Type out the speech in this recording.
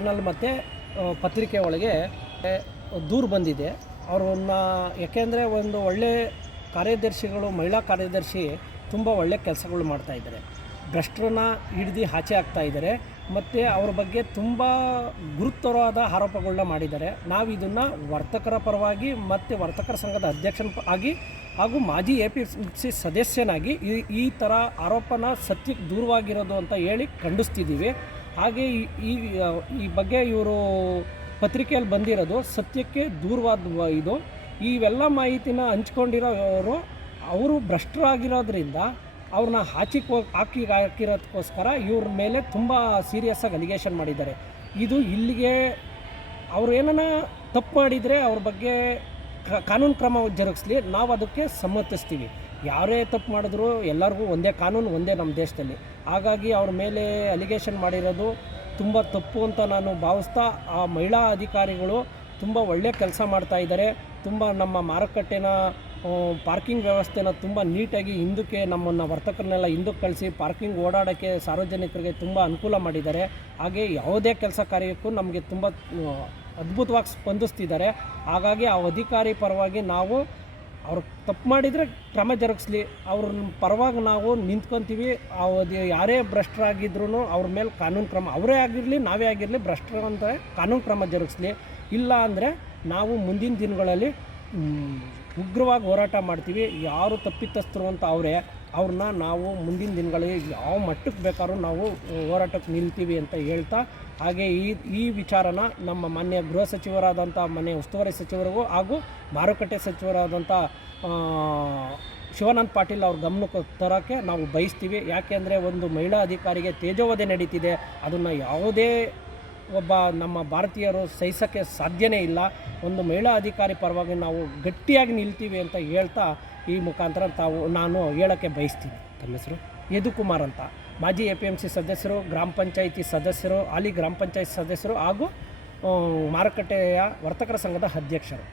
Channel ಮತ್ತು ಪತ್ರಿಕೆ ಒಳಗೆ ದೂರು ಬಂದಿದೆ. ಅವ್ರನ್ನ ಯಾಕೆಂದರೆ ಒಂದು ಒಳ್ಳೆ ಕಾರ್ಯದರ್ಶಿಗಳು, ಮಹಿಳಾ ಕಾರ್ಯದರ್ಶಿ ತುಂಬ ಒಳ್ಳೆ ಕೆಲಸಗಳು ಮಾಡ್ತಾಯಿದ್ದಾರೆ. ಭ್ರಷ್ಟರನ್ನ ಹಿಡ್ದು ಆಚೆ ಹಾಕ್ತಾಯಿದ್ದಾರೆ ಮತ್ತು ಅವ್ರ ಬಗ್ಗೆ ತುಂಬ ಗುರುತರವಾದ ಆರೋಪಗಳನ್ನ ಮಾಡಿದ್ದಾರೆ. ನಾವು ಇದನ್ನು ವರ್ತಕರ ಪರವಾಗಿ ಮತ್ತು ವರ್ತಕರ ಸಂಘದ ಅಧ್ಯಕ್ಷನ ಆಗಿ ಹಾಗೂ ಮಾಜಿ APMC ಸದಸ್ಯನಾಗಿ ಈ ಥರ ಆರೋಪನ ಸತ್ಯಕ್ಕೆ ದೂರವಾಗಿರೋದು ಅಂತ ಹೇಳಿ ಖಂಡಿಸ್ತಿದ್ದೀವಿ. ಹಾಗೆ ಈ ಬಗ್ಗೆ ಇವರು ಪತ್ರಿಕೆಯಲ್ಲಿ ಬಂದಿರೋದು ಸತ್ಯಕ್ಕೆ ದೂರವಾದ ಇದು. ಇವೆಲ್ಲ ಮಾಹಿತಿನ ಹಂಚ್ಕೊಂಡಿರೋರು ಅವರು ಭ್ರಷ್ಟರಾಗಿರೋದ್ರಿಂದ ಅವ್ರನ್ನ ಹಾಕಿರೋದಕ್ಕೋಸ್ಕರ ಇವ್ರ ಮೇಲೆ ತುಂಬ ಸೀರಿಯಸ್ಸಾಗಿ ಅಲಿಗೇಷನ್ ಮಾಡಿದ್ದಾರೆ. ಇದು ಇಲ್ಲಿಗೆ ಅವರು ಏನನ್ನ ತಪ್ಪು ಮಾಡಿದರೆ ಅವ್ರ ಬಗ್ಗೆ ಕಾನೂನು ಕ್ರಮ ಜರುಗಿಸ್ಲಿ, ನಾವು ಅದಕ್ಕೆ ಸಮ್ಮತಿಸ್ತೀವಿ. ಯಾರೇ ತಪ್ಪು ಮಾಡಿದ್ರು ಎಲ್ಲರಿಗೂ ಒಂದೇ ಕಾನೂನು, ಒಂದೇ ನಮ್ಮ ದೇಶದಲ್ಲಿ. ಹಾಗಾಗಿ ಅವ್ರ ಮೇಲೆ ಅಲಿಗೇಷನ್ ಮಾಡಿರೋದು ತುಂಬ ತಪ್ಪು ಅಂತ ನಾನು ಭಾವಿಸ್ತಾ, ಆ ಮಹಿಳಾ ಅಧಿಕಾರಿಗಳು ತುಂಬ ಒಳ್ಳೆಯ ಕೆಲಸ ಮಾಡ್ತಾಯಿದ್ದಾರೆ. ತುಂಬ ನಮ್ಮ ಮಾರುಕಟ್ಟೆನ ಪಾರ್ಕಿಂಗ್ ವ್ಯವಸ್ಥೆನ ತುಂಬ ನೀಟಾಗಿ ಹಿಂದಕ್ಕೆ ನಮ್ಮನ್ನು ವರ್ತಕರನ್ನೆಲ್ಲ ಹಿಂದಕ್ಕೆ ಕಳಿಸಿ ಪಾರ್ಕಿಂಗ್ ಓಡಾಡೋಕ್ಕೆ ಸಾರ್ವಜನಿಕರಿಗೆ ತುಂಬ ಅನುಕೂಲ ಮಾಡಿದ್ದಾರೆ. ಹಾಗೆ ಯಾವುದೇ ಕೆಲಸ ಕಾರ್ಯಕ್ಕೂ ನಮಗೆ ತುಂಬ ಅದ್ಭುತವಾಗಿ ಸ್ಪಂದಿಸ್ತಿದ್ದಾರೆ. ಹಾಗಾಗಿ ಆ ಅಧಿಕಾರಿ ಪರವಾಗಿ ನಾವು ಅವ್ರು ತಪ್ಪು ಮಾಡಿದರೆ ಕ್ರಮ ಜರುಗಿಸ್ಲಿ, ಅವ್ರ ಪರವಾಗಿ ನಾವು ನಿಂತ್ಕೊತೀವಿ. ಯಾರೇ ಭ್ರಷ್ಟರಾಗಿದ್ರೂ ಅವ್ರ ಮೇಲೆ ಕಾನೂನು ಕ್ರಮ, ಅವರೇ ಆಗಿರಲಿ ನಾವೇ ಆಗಿರಲಿ, ಭ್ರಷ್ಟರು ಅಂದರೆ ಕಾನೂನು ಕ್ರಮ ಜರುಗಿಸ್ಲಿ. ಇಲ್ಲ ಅಂದರೆ ನಾವು ಮುಂದಿನ ದಿನಗಳಲ್ಲಿ ಉಗ್ರವಾಗಿ ಹೋರಾಟ ಮಾಡ್ತೀವಿ. ಯಾರು ತಪ್ಪಿತಸ್ಥರು ಅಂತ ಅವ್ರನ್ನ ನಾವು ಮುಂದಿನ ದಿನಗಳಲ್ಲಿ ಯಾವ ಮಟ್ಟಕ್ಕೆ ಬೇಕಾದ್ರೂ ನಾವು ಹೋರಾಟಕ್ಕೆ ನಿಲ್ತೀವಿ ಅಂತ ಹೇಳ್ತಾ, ಹಾಗೆ ಈ ವಿಚಾರನ ನಮ್ಮ ಮಾನ್ಯ ಗೃಹ ಸಚಿವರಾದಂಥ ಮಾನ್ಯ ಉಸ್ತುವಾರಿ ಸಚಿವರಿಗೂ ಹಾಗೂ ಮಾರುಕಟ್ಟೆ ಸಚಿವರಾದಂಥ ಶಿವಾನಂದ ಪಾಟೀಲ್ ಅವ್ರ ಗಮನಕ್ಕೆ ತರೋಕ್ಕೆ ನಾವು ಬಯಸ್ತೀವಿ. ಯಾಕೆಂದರೆ ಒಂದು ಮಹಿಳಾ ಅಧಿಕಾರಿಗೆ ತೇಜೋವಧೆ ನಡೀತಿದೆ, ಅದನ್ನು ಯಾವುದೇ ಒಬ್ಬ ನಮ್ಮ ಭಾರತೀಯರು ಸಹಿಸೋಕ್ಕೆ ಸಾಧ್ಯನೇ ಇಲ್ಲ. ಒಂದು ಮಹಿಳಾ ಅಧಿಕಾರಿ ಪರವಾಗಿ ನಾವು ಗಟ್ಟಿಯಾಗಿ ನಿಲ್ತೀವಿ ಅಂತ ಹೇಳ್ತಾ ಈ ಮುಖಾಂತರ ನಾನು ಹೇಳೋಕ್ಕೆ ಬಯಸ್ತೀನಿ. ತಮ್ಮ ಹೆಸರು ಯದುಕುಮಾರ್ ಅಂತ, ಮಾಜಿ APMC ಸದಸ್ಯರು, ಗ್ರಾಮ ಪಂಚಾಯಿತಿ ಸದಸ್ಯರು, ಹಾಲಿ ಗ್ರಾಮ ಪಂಚಾಯತ್ ಸದಸ್ಯರು ಹಾಗೂ ಮಾರುಕಟ್ಟೆಯ ವರ್ತಕರ ಸಂಘದ ಅಧ್ಯಕ್ಷರು.